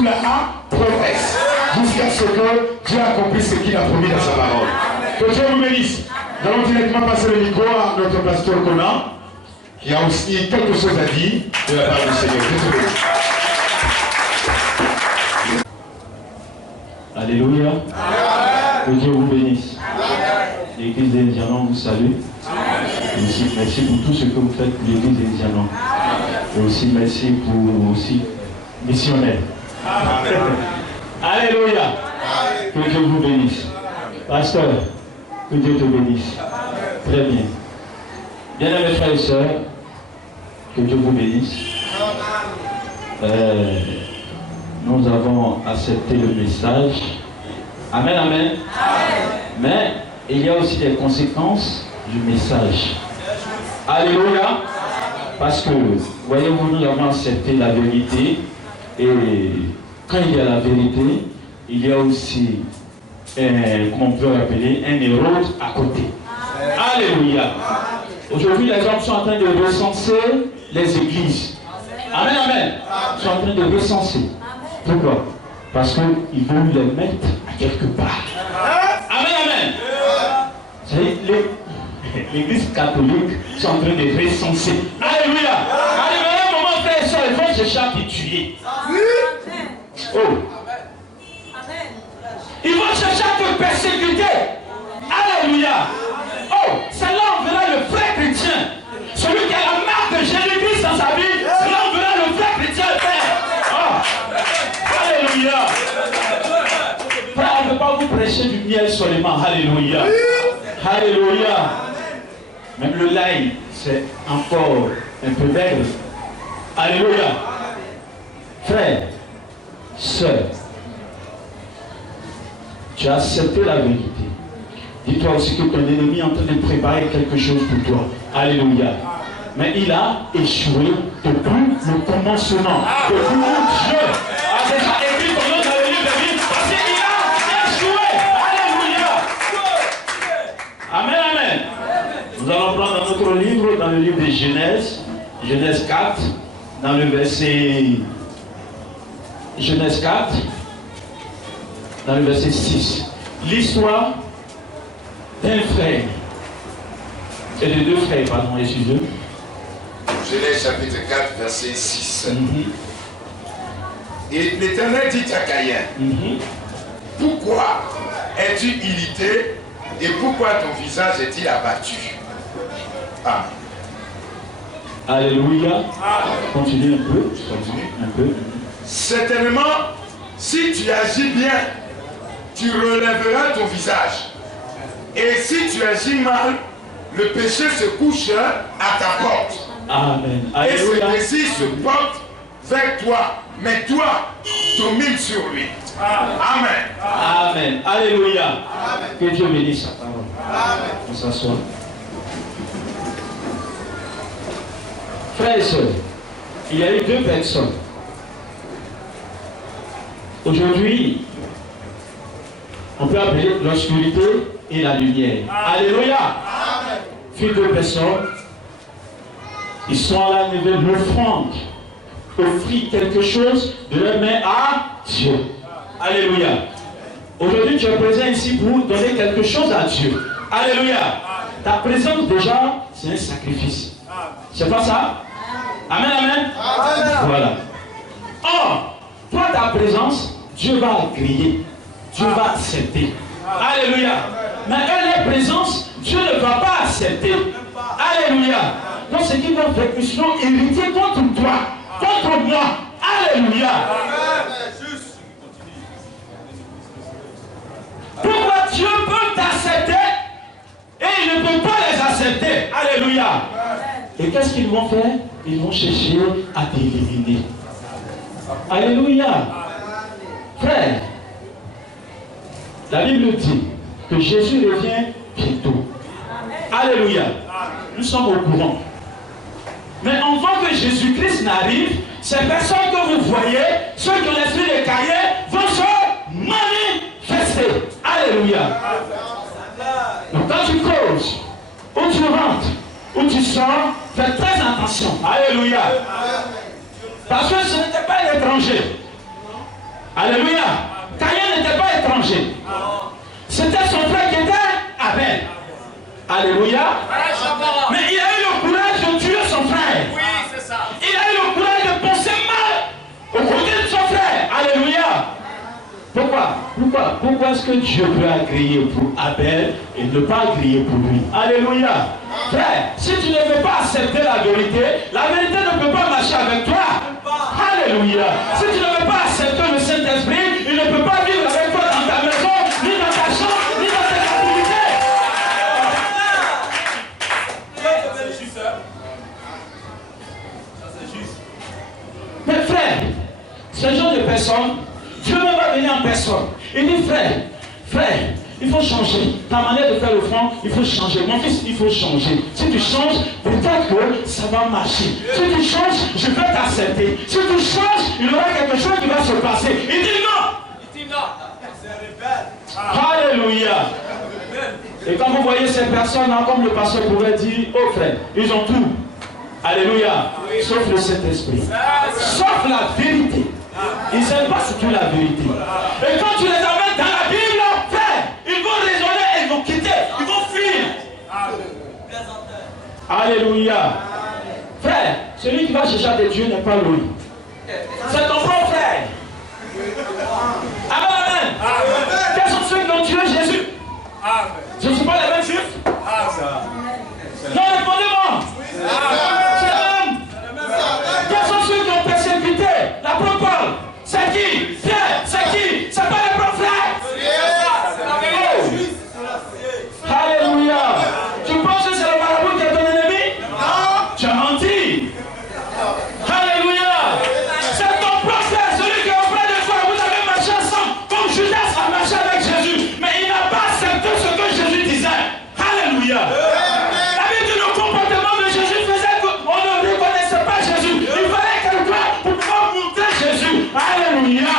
sous la promesse. Jusqu'à ce que Dieu accomplisse ce qu'il a promis dans sa parole. Que Dieu vous bénisse. Nous allons directement passer le micro à notre pasteur Conan, qui a aussi quelque chose à dire de la part du Seigneur. Désolé. Alléluia. Que Dieu vous bénisse. L'église des Indianons vous salue. Et aussi merci pour tout ce que vous faites pour l'église des Indianons. Et aussi merci pour aussi missionnaires. Alléluia. Que Dieu vous bénisse. Pasteur, que Dieu te bénisse. Très bien. Bien-aimés frères et sœurs, que Dieu vous bénisse. Nous avons accepté le message. Amen, amen. Mais il y a aussi des conséquences du message. Alléluia. Parce que, voyez-vous, nous avons accepté la vérité. Et quand il y a la vérité, il y a aussi, qu'on peut appeler, un héros à côté. Alléluia. Aujourd'hui, les gens sont en train de recenser les églises. Amen, amen. Ils sont en train de recenser. Pourquoi? Parce qu'ils vont les mettre à quelque part. Amen, amen. Vous savez, l'église catholique est en train de recenser. Alléluia. Alléluia. À un moment, frère et soeur, ils vont chercher à te tuer. Oh. Ils vont chercher à te persécuter. Alléluia. Oh, c'est là on verra le vrai chrétien. Celui qui a la marque de Jésus-Christ dans sa vie, c'est là on verra le vrai chrétien. Oh. Alléluia. Frère, on ne peut pas vous prêcher du miel seulement. Alléluia. Alléluia. Même le lait, c'est encore un peu maigre. Alléluia. Frère, sœur, tu as accepté la vérité. Dis-toi aussi que ton ennemi est en train de préparer quelque chose pour toi. Alléluia. Mais il a échoué depuis le commencement. Depuis où Dieu a déjà écrit ton nom dans le livre de vie. Parce qu'il a échoué. Alléluia. Amen, amen. Nous allons prendre dans notre livre, dans le livre de Genèse, Genèse 4, dans le verset... Genèse 4, dans le verset 6. L'histoire d'un frère, et de deux frères, pardon, excusez-moi. Genèse chapitre 4, verset 6. Et l'Éternel dit à Caïn, pourquoi es-tu irrité et pourquoi ton visage est-il abattu? Amen. Alléluia. Continue un peu. Un peu. Certainement, si tu agis bien, tu relèveras ton visage. Et si tu agis mal, le péché se couche à ta porte. Amen. Et Alléluia. ce péché se porte vers toi, mais toi, domine sur lui. Amen. Amen. Alléluia. Amen. Que Dieu bénisse sa parole. Amen. On s'assoit. Frères et sœurs, il y a eu deux personnes. Aujourd'hui, on peut appeler l'obscurité et la lumière. Alléluia. Puis deux personnes, ils sont à la nouvelle l'offrande, offrir quelque chose de leur main à Dieu. Alléluia. Aujourd'hui, tu es présent ici pour donner quelque chose à Dieu. Alléluia. Ta présence déjà, c'est un sacrifice. C'est pas ça? Amen, amen. Voilà. Or, toi, ta présence, Dieu va agréer. Dieu va accepter. Alléluia. Mais leur présence, Dieu ne va pas accepter. Alléluia. Donc, ce qui va faire, ils seront irrités contre toi, contre moi. Alléluia. Pourquoi Dieu peut t'accepter et il ne peut pas les accepter? Alléluia. Et qu'est-ce qu'ils vont faire? Ils vont chercher à t'éliminer. Alléluia. Frère, la Bible dit que Jésus revient bientôt. Alléluia. Nous sommes au courant. Mais avant que Jésus-Christ n'arrive, ces personnes que vous voyez, ceux qui ont l'esprit de Caïn, vont se manifester. Alléluia. Donc quand tu causes, où tu rentres, où tu sors, fais très attention. Alléluia. Parce que ce n'était pas un étranger. Alléluia. Caïn n'était pas étranger. C'était son frère qui était Abel. Alléluia. Mais il a eu le courage de tuer son frère. Oui, c'est ça. Il a eu le courage de penser mal au côté de son frère. Alléluia. Pourquoi est-ce que Dieu peut agréer pour Abel et ne pas agréer pour lui? Alléluia. Frère, si tu ne veux pas accepter la vérité ne peut pas marcher avec toi. Alléluia. Si tu ne veux pas accepter le Saint-Esprit, il ne peut pas vivre avec toi dans ta maison, ni dans ta chambre, ni dans tes activités. C'est juste, hein? Ça, c'est juste. Mais frère, ce genre de personne, Dieu même va venir en personne. Il dit frère, il faut changer. Ta manière de faire le front, il faut changer. Mon fils, il faut changer. Si tu changes, peut-être que ça va marcher. Si tu changes, je vais t'accepter. Si tu changes, il y aura quelque chose qui va se passer. Il dit non. Il dit non. C'est rebelle. Alléluia. Et quand vous voyez ces personnes-là, comme le pasteur pourrait dire, oh frère, ils ont tout. Alléluia. Sauf le Saint-Esprit. Sauf la vérité. Ils n'aiment pas surtout la vérité. Et quand tu les amènes dans la Bible, frère, ils vont raisonner et ils vont quitter. Ils vont fuir. Alléluia. Frère, celui qui va chercher à Dieu n'est pas lui. C'est ton propre frère. Amen. Quels sont ceux qui ont tué Jésus? Ce ne sont pas les mêmes juifs? Non, répondez-moi. C'est les mêmes. Quels sont ceux qui ont persécuté l'apôtre Paul? C'est qui? Pierre? C'est qui? C'est pas les propres frères? Alléluia. Tu penses que c'est le marabout qui est ton ennemi? Non. Tu as menti. Alléluia. C'est ton propre frère, celui qui est auprès de toi. Vous avez marché ensemble comme Judas a marché avec Jésus. Mais il n'a pas accepté ce que Jésus disait. Alléluia. La Bible dit le comportement de Jésus faisait qu'on ne reconnaissait pas Jésus. Il fallait quelqu'un pour pouvoir montrer Jésus. Alléluia.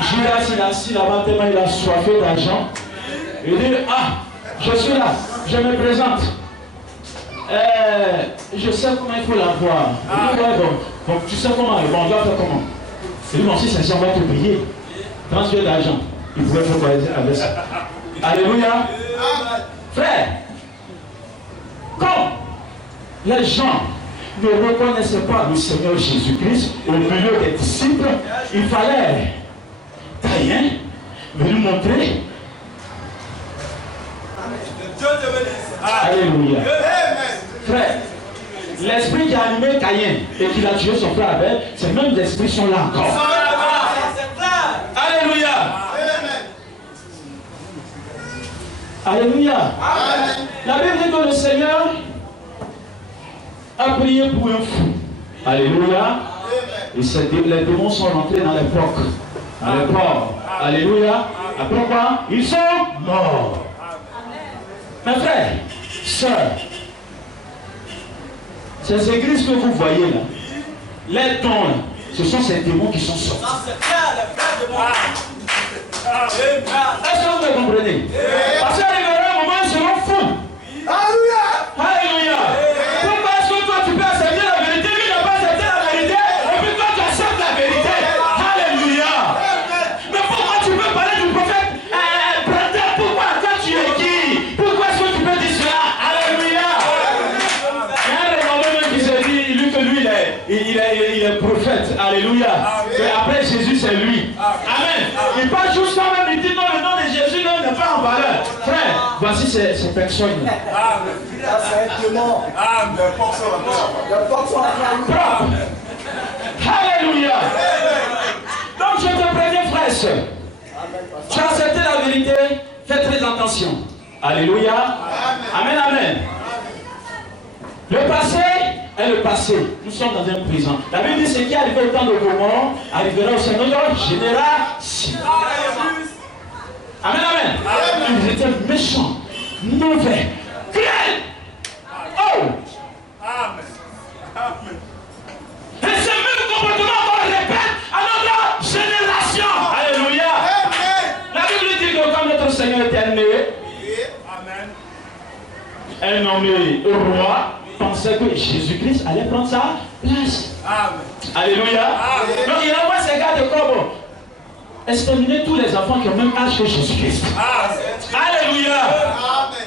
Judas, il est assis là-bas tellement il a soifé d'argent. Il dit, je suis là, je me présente. Je sais comment il faut l'avoir. Il dit, ouais, bon, tu sais comment, bon, on doit faire comment? Il dit, bon, si c'est ça, on va te payer. Transfert d'argent. Il pouvait faire quoi avec ça? Alléluia. Frère, quand les gens ne reconnaissaient pas le Seigneur Jésus-Christ au milieu des disciples, il fallait Caïn venir montrer. Alléluia. Frère, l'esprit qui a animé Caïn et qui a tué son frère Abel, ces mêmes esprits sont là encore. Alléluia. Alléluia. La Bible dit que le Seigneur a prié pour un fou. Alléluia. Et les démons sont rentrés dans les porcs. Dans les porcs. Alléluia. Après quoi? Ils sont morts. Mes frères, sœurs, ces églises que vous voyez là, les dons là, ce sont ces démons qui sont sortis. Est-ce que vous me comprenez? Parce qu'à un moment, ils seront fous. Alléluia. Alléluia. Pourquoi est-ce que toi tu peux accepter la vérité, lui n'a pas accepté la vérité, et puis toi tu acceptes la vérité? Alléluia. Mais pourquoi tu peux parler du prophète Brandon? Pourquoi? Toi tu es qui? Pourquoi est-ce que tu peux dire cela? Alléluia. Il y a un raisonnement même qui se dit que lui il est prophète. Alléluia. Et après Jésus c'est lui. Amen. Il parle juste quand même, il dit non, le nom de Jésus n'est pas en valeur. Frère, voici ces personnes. C'est un démon. Les porcs sont Propre. Alléluia. Donc je te préviens, frère et soeur. Tu as accepté la vérité, fais très attention. Alléluia. Amen, amen. Le passé est le passé. Nous sommes dans un présent. La Bible dit ce qui est arrivé au temps de Gomorrhe arrivera au sein de notre génération. Amen, amen. Ils étaient méchants, mauvais, cruels. Oh! Et ce même comportement qu'on répète à notre génération. Alléluia. La Bible dit que quand notre Seigneur était né, un nommé roi pensait que Jésus-Christ allait prendre sa place. Amen. Alléluia. Amen. Donc il envoie ses gars de corps. Exterminer tous les enfants qui ont le même âge que Jésus-Christ. Alléluia. Amen.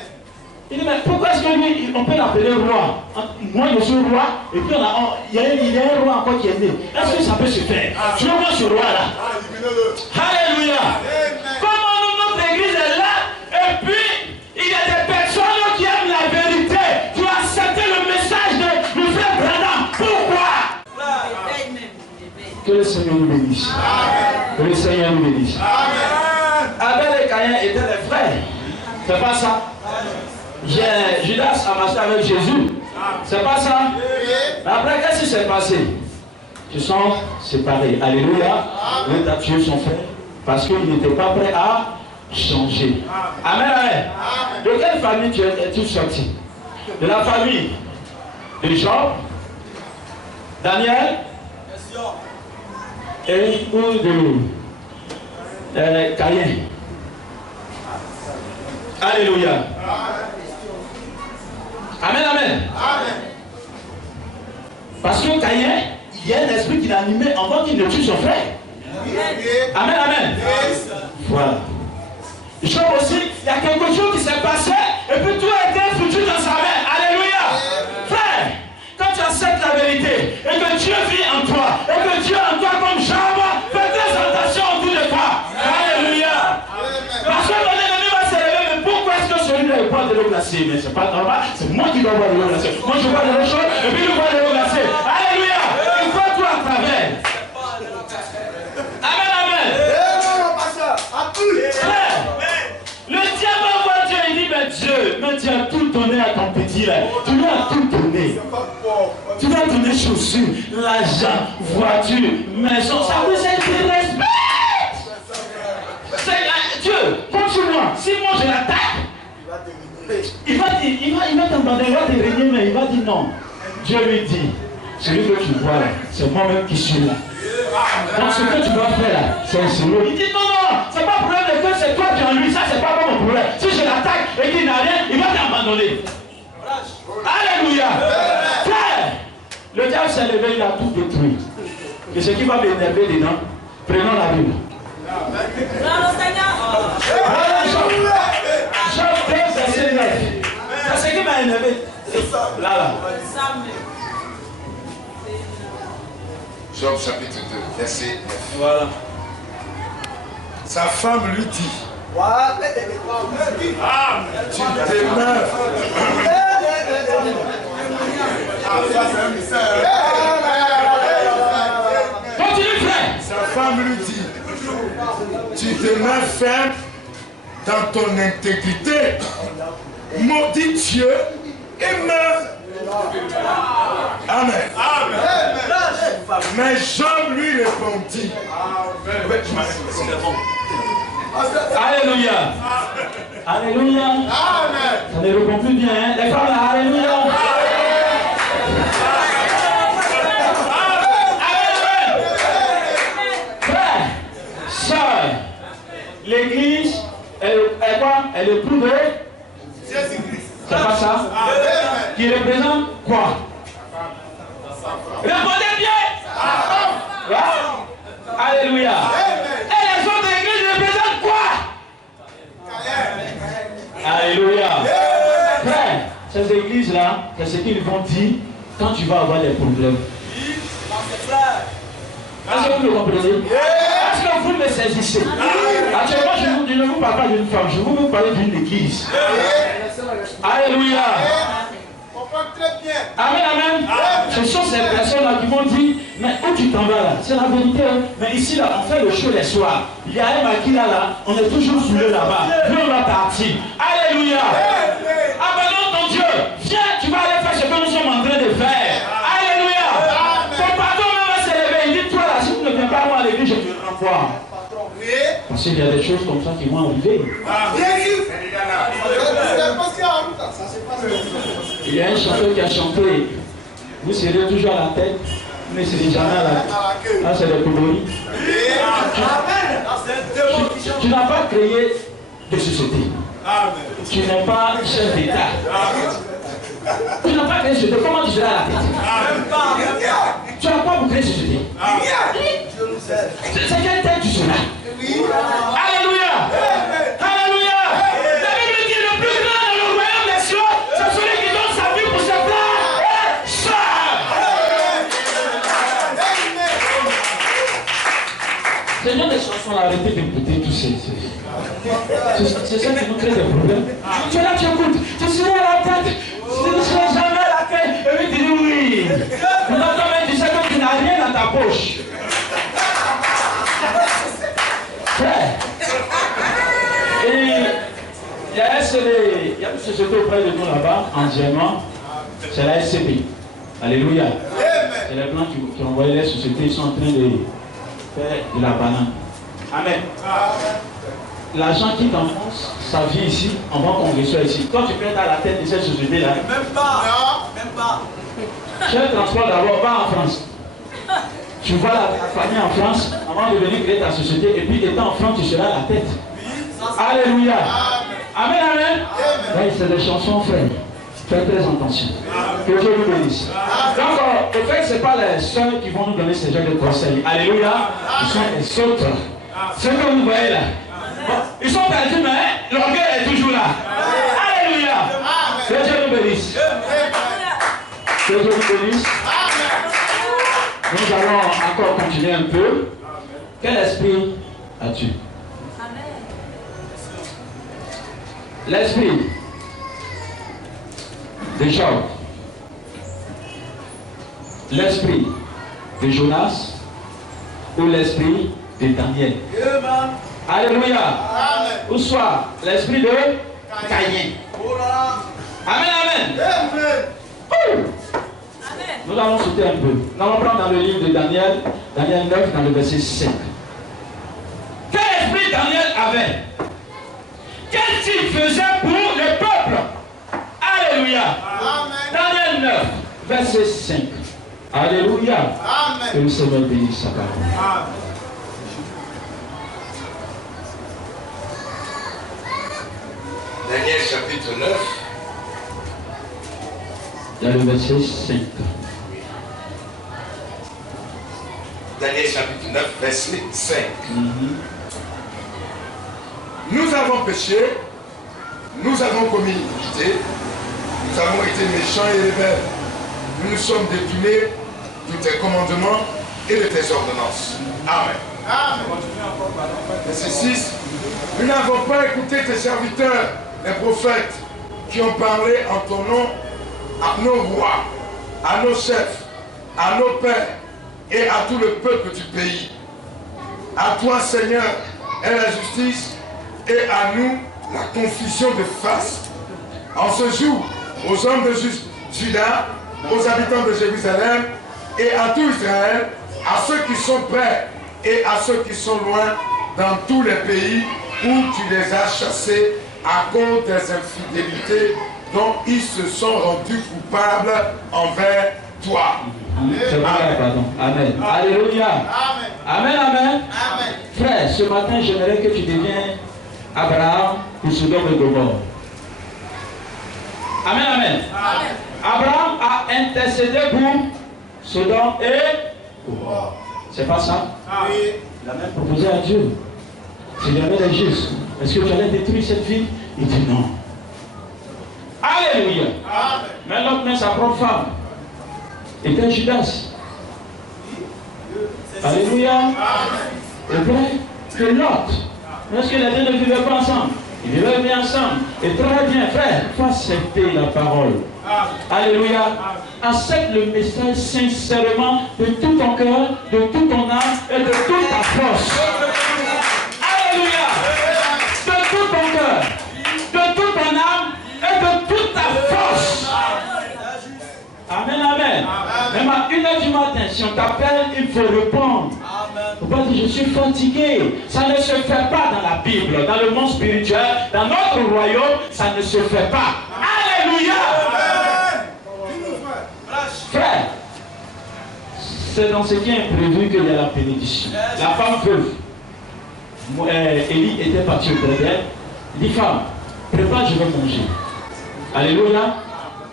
Il dit, mais pourquoi est-ce que lui, on peut l'appeler roi? Moi, je suis roi, et puis il y a un roi encore qui est né. Est-ce que ça peut se faire? Tu veux voir ce roi-là? Alléluia. Comment notre église est là, et puis il y a des personnes qui aiment la vérité. Tu as accepté le message de frère Branham. Pourquoi? Que le Seigneur nous bénisse. Que le Seigneur nous bénisse. Abel et Caïn étaient les frères. C'est pas ça? Judas a marché avec Jésus. C'est pas ça? Mais après, qu'est-ce qui s'est passé? Ils sont séparés. Alléluia. L'un a tué son frère parce qu'il n'était pas prêt à changer. Amen, amen. De quelle famille es-tu sorti? De la famille de Job, Daniel et ou de Caïn. Alléluia. Amen, amen. Parce que Caïn, il y a un esprit qui l'animait avant qu'il ne tue son frère. Amen, amen. Voilà. Job aussi, il y a quelque chose qui s'est passé et puis tout a été foutu dans sa main. Alléluia. Frère, quand tu acceptes la vérité et que Dieu vit en toi et que Dieu en toi comme Job, fais des attentions autour de toi. Alléluia. Parce que mon ennemi va se lever, mais pourquoi est-ce que celui-là boit de l'eau glacée? Mais c'est pas normal, c'est moi qui dois boire de l'eau glacée. Moi je bois de l'eau chaude et puis il boit de l'eau glacée. Alléluia. Il faut tout à travers. Amen, amen. Frère, le diable voit Dieu, il dit, mais Dieu a tout donné à ton petit là. Tu lui as tout donné. Tu lui as donné chaussures, l'argent, voiture, maison. Ça veut dire qu'il respecte. Dieu, compte sur moi. Si moi je l'attaque, il va t'abandonner, il va te régner, mais il va dire non. Dieu lui dit, celui que tu vois là, c'est moi-même qui suis là. Donc ce que tu dois faire là, c'est un solo. Il dit non, c'est pas le problème de que c'est toi qui es en lui, ça c'est pas mon problème. Si je l'attaque et qu'il n'a rien, il va t'abandonner. Alléluia. Frère, le diable s'est levé, il a tout détruit. Et ce qui va m'énerver dedans, prenons la Bible. Job 2, verset 9. C'est ce qui m'a énervé. Là. Job chapitre 2, verset 9. Voilà. Sa femme lui dit, tu demeures. Continue, frère. Sa femme lui dit, tu demeures ferme dans ton intégrité. Maudit Dieu et meurs. Amen. Mais Job lui répondit. Alléluia. Alléluia. Ça ne répond plus bien. Hein? Les femmes là, alléluia. Frère, soeur, l'église, elle est quoi? Elle est pour de Jésus-Christ. C'est pas ça? Qui représente quoi? Répondez bien. Alléluia. Et les autres églises représentent quoi? Alléluia. Frère, ces églises-là, c'est ce qu'ils vont dire quand tu vas avoir des problèmes. Est-ce que vous le comprenez? Est-ce que vous le saisissez? Actuellement, je ne vous parle pas d'une femme, je vous parle d'une église. Alléluia. Amen, amen. Ce sont ces personnes-là qui vont dire, mais où tu t'en vas là? C'est la vérité. Mais ici, là, on fait le show les soirs. Il y a un maquis là, on est toujours saoulé là-bas. Puis on va partir. Alléluia. Abandonne ton Dieu. Viens, tu vas aller faire ce que nous sommes en train de faire. Alléluia. Ton patron va se lever. Il dit, toi là, si tu ne viens pas moi à l'église, je te renvoie. Parce qu'il y a des choses comme ça qui vont arriver. Il y a un chanteur qui a chanté. Vous serez toujours à la tête, mais ce n'est jamais à la queue. Là, c'est le coloris. Tu n'as pas créé de société. Tu n'es pas chef d'État. Tu n'as pas créé société, comment tu seras à la tête? Même pas. Tu n'as pas pour créer société. C'est quelle tête tu seras? Alléluia! Alléluia! La Bible dit le plus grand dans le royaume des cieux, c'est celui qui donne sa vie pour ses frères et sœurs. Seigneur, des chansons, arrêtez d'écouter tous ces. C'est ça qui nous crée des problèmes. Tu es là, tu écoutes, tu seras à la tête, tu ne seras jamais à la tête. Et puis tu dis oui. Maintenant, toi-même, tu sais que tu n'as rien dans ta poche. Frère. Et il y a une société auprès de nous là-bas, en diamant, c'est la SCP. Alléluia. C'est les blancs qui ont envoyé les sociétés, ils sont en train de faire de la banane. Amen. L'argent quitte en France, ça vient ici, on va qu'on reçoit ici. Toi, tu peux être à la tête de cette société-là. Même pas. Même pas. Cher transport d'abord, va en France. Tu vois la famille en France, avant de venir créer ta société, et puis étant en France, tu seras à la tête. Alléluia. Amen, amen. Oui, c'est des chansons, frère. Faites très attention. Que Dieu vous bénisse. Donc, au fait, ce n'est pas les sœurs qui vont nous donner ce genre de conseils. Alléluia. Ce sont les autres. Ce que vous voyez là. Bon, ils sont perdus, mais l'orgueil est toujours là. Alléluia. Que Dieu vous bénisse. Que Dieu vous bénisse. Nous allons encore continuer un peu. Quel esprit as-tu? L'esprit de Job, l'esprit de Jonas ou l'esprit de Daniel? Alléluia. Ou soit l'esprit de Caïn. Amen, amen. Nous allons sauter un peu. Nous allons prendre dans le livre de Daniel, Daniel 9, dans le verset 5. Quel esprit Daniel avait? Qu'est-ce qu'il faisait pour le peuple? Alléluia. Daniel 9, verset 5. Alléluia. Que le Seigneur bénisse sa parole. Daniel chapitre 9. Dans le verset 5. Daniel chapitre 9, verset 5. Nous avons péché, nous avons commis l'iniquité, nous avons été méchants et rebelles. Nous nous sommes détournés de tes commandements et de tes ordonnances. Amen. Verset 6. Nous n'avons pas écouté tes serviteurs, les prophètes, qui ont parlé en ton nom à nos rois, à nos chefs, à nos pères et à tout le peuple du pays. À toi, Seigneur, est la justice et à nous la confusion de face. En ce jour, aux hommes de Juda, aux habitants de Jérusalem et à tout Israël, à ceux qui sont près et à ceux qui sont loin, dans tous les pays où tu les as chassés à cause des infidélités dont ils se sont rendus coupables envers toi. Pardon. Amen. Alléluia. Amen, amen. Frère, ce matin, j'aimerais que tu deviennes Abraham pour Sodome et Gomorrhe. Amen, amen. Abraham a intercédé pour Sodome et Gomorrhe. C'est pas ça? Il a même proposé à Dieu. S'il y avait des justes, est-ce que tu allais détruire cette ville? Il dit non. Alléluia. Mais l'autre met sa propre femme. Était Judas. Alléluia. Et vrai que l'autre, est-ce que les deux ne vivaient pas ensemble? Ils vivaient bien ensemble. Et très bien, frère, il faut accepter la parole. Alléluia. Accepte le message sincèrement de tout ton cœur, de toute ton âme et de toute ta force. Alléluia. De tout ton cœur, de toute ton âme et de toute ta force. Amen, amen. Même à 1h du matin, si on t'appelle, il faut répondre. Il ne faut pas dire je suis fatigué. Ça ne se fait pas dans la Bible, dans le monde spirituel, dans notre royaume, ça ne se fait pas. Alléluia. Frère, c'est dans ce qui est imprévu qu'il y a la bénédiction. La femme veuve, Élie était parti auprès d'elle. Il dit femme, prépare, je vais manger. Alléluia.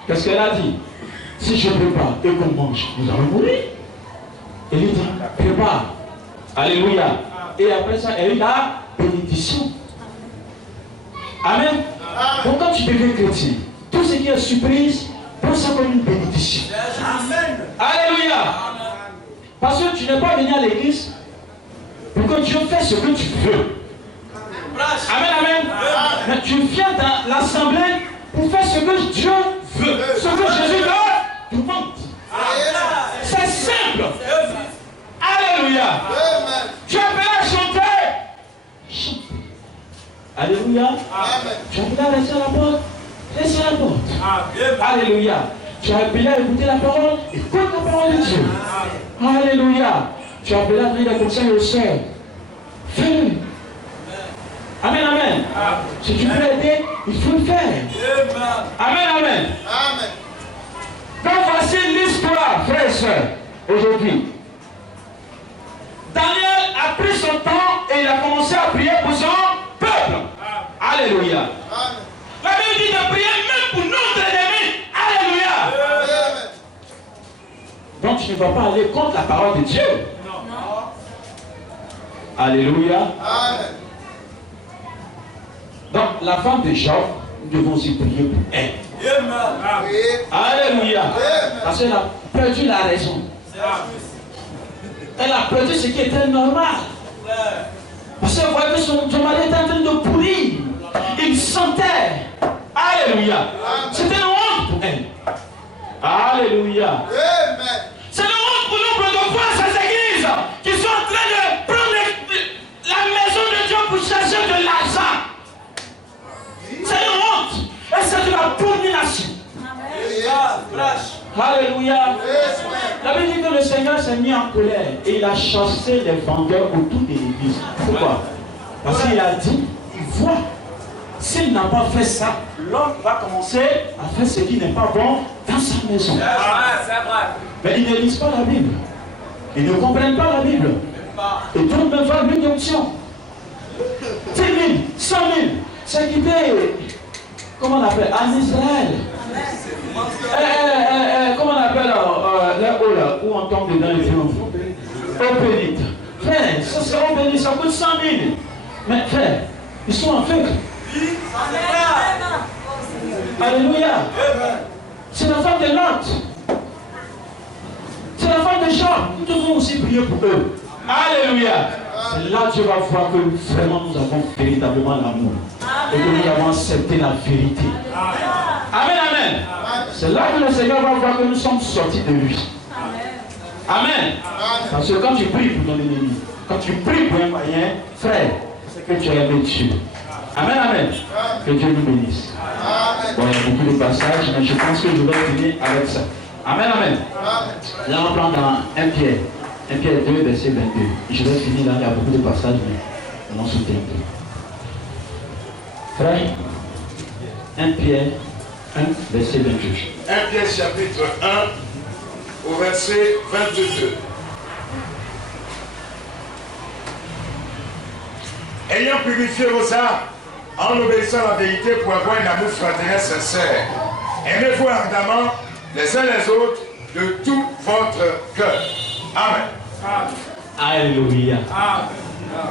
Qu'est-ce qu'elle a dit? Si je prépare et qu'on mange, nous allons mourir. Elle dit, prépare. Alléluia. Et après ça, elle a eu la bénédiction. Amen. Donc quand tu deviens chrétien, tout ce qui est surprise, prends ça comme une bénédiction. Amen. Alléluia. Parce que tu n'es pas venu à l'église pour que Dieu fasse ce que tu veux. Amen, amen. Mais tu viens dans l'assemblée pour faire ce que Dieu veut. Ce que Jésus veut, demande. C'est simple. Alléluia. Tu es appelé à chanter. Chante. Alléluia. Tu es appelé à rester à la porte. Reste à la porte. Alléluia. Tu es appelé à écouter la parole. Écoute la parole de Dieu. Alléluia. Tu es appelé à donner des conseils aux sœurs. Fais-le. Amen, amen. Si tu peux aider, il faut le faire. Amen, amen. Donc voici l'histoire, frères et sœurs, aujourd'hui. Daniel a pris son temps et il a commencé à prier pour son peuple. Alléluia. La Bible dit de prier même pour notre ennemi. Alléluia. Donc tu ne vas pas aller contre la parole de Dieu. Alléluia. Donc la femme de Job, nous devons aussi prier pour elle. Alléluia. Parce qu'elle a perdu la raison. Elle a perdu ce qui était normal. Parce qu'elle voyait que son mari était en train de pourrir. Il sentait. Alléluia. C'était une honte pour elle. Alléluia. C'est une honte pour nous de voir ces églises qui sont en train de prendre la maison de Dieu pour chercher de l'argent. C'est une honte. Et c'est de la domination. Alléluia. La Bible dit que le Seigneur s'est mis en colère et il a chassé les vendeurs autour de l'église. Pourquoi? Parce qu'il a dit, il voit, s'il n'a pas fait ça, l'homme va commencer à faire ce qui n'est pas bon dans sa maison. Mais ils ne lisent pas la Bible. Ils ne comprennent pas la Bible. Et donc même faire une option. 10 000, 100 000, c'est qui comment on appelle, en Israël. Comment on appelle là où on tombe dedans les gens. Au bénite. Frère, ça c'est au bénite, ça coûte 100 000. Mais frère, ils sont en feu. Alléluia. C'est la femme de Lot. C'est la femme de Jean. Nous devons aussi prier pour eux. Alléluia. C'est là que Dieu va voir que vraiment nous avons véritablement l'amour. Et que nous avons accepté la vérité. Amen, amen. C'est là que le Seigneur va voir que nous sommes sortis de lui. Amen. Parce que quand tu pries pour ton ennemi, quand tu pries pour un païen, frère, c'est que tu as aimé Dieu. Amen, amen. Que Dieu nous bénisse. Bon, il y a beaucoup de passages, mais je pense que je vais finir avec ça. Amen, amen. Là, on prend dans 1 Pierre. 1 Pierre 2, verset 22. Je vais finir là, il y a beaucoup de passages, mais on en soutient un peu. Frère, 1 Pierre 1, verset 22. 1 Pierre chapitre 1, au verset 22. Ayant purifié vos âmes, en obéissant à la vérité pour avoir un amour fraternel sincère, aimez-vous ardemment les uns les autres de tout votre cœur. Amen. Alléluia.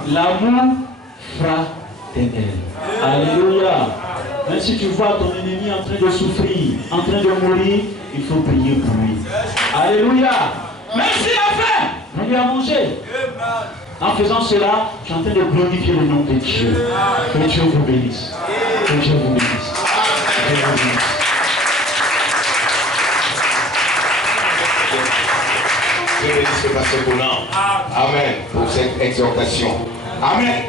L'amour fraternel. Alléluia. Même si tu vois ton ennemi en train de souffrir, en train de mourir, il faut prier pour lui. Alléluia. Même s'il a faim, on lui a mangé. En faisant cela, tu es en train de glorifier le nom de Dieu. Que Dieu vous bénisse. Que Dieu vous bénisse. Que Dieu vous bénisse. Dieu bénisse le pasteur Bonan. Amen. Pour cette exhortation. Amen.